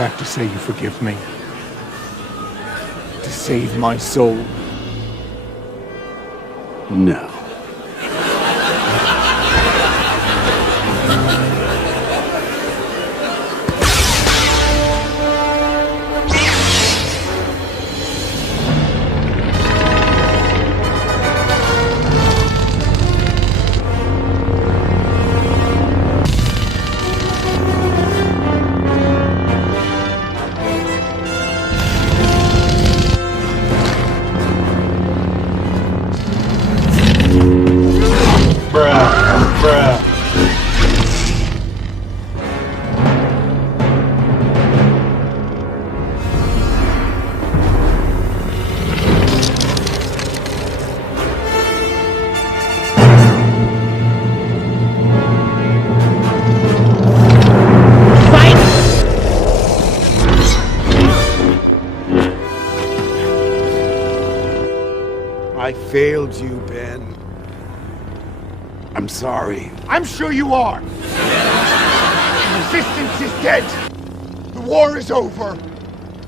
back to say you forgive me. To save my soul. No. I failed you, Ben. I'm sorry. I'm sure you are. The Resistance is dead. The war is over.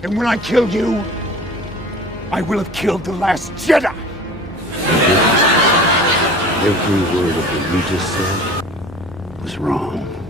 And when I kill you, I will have killed the last Jedi. Every word of what you just said was wrong.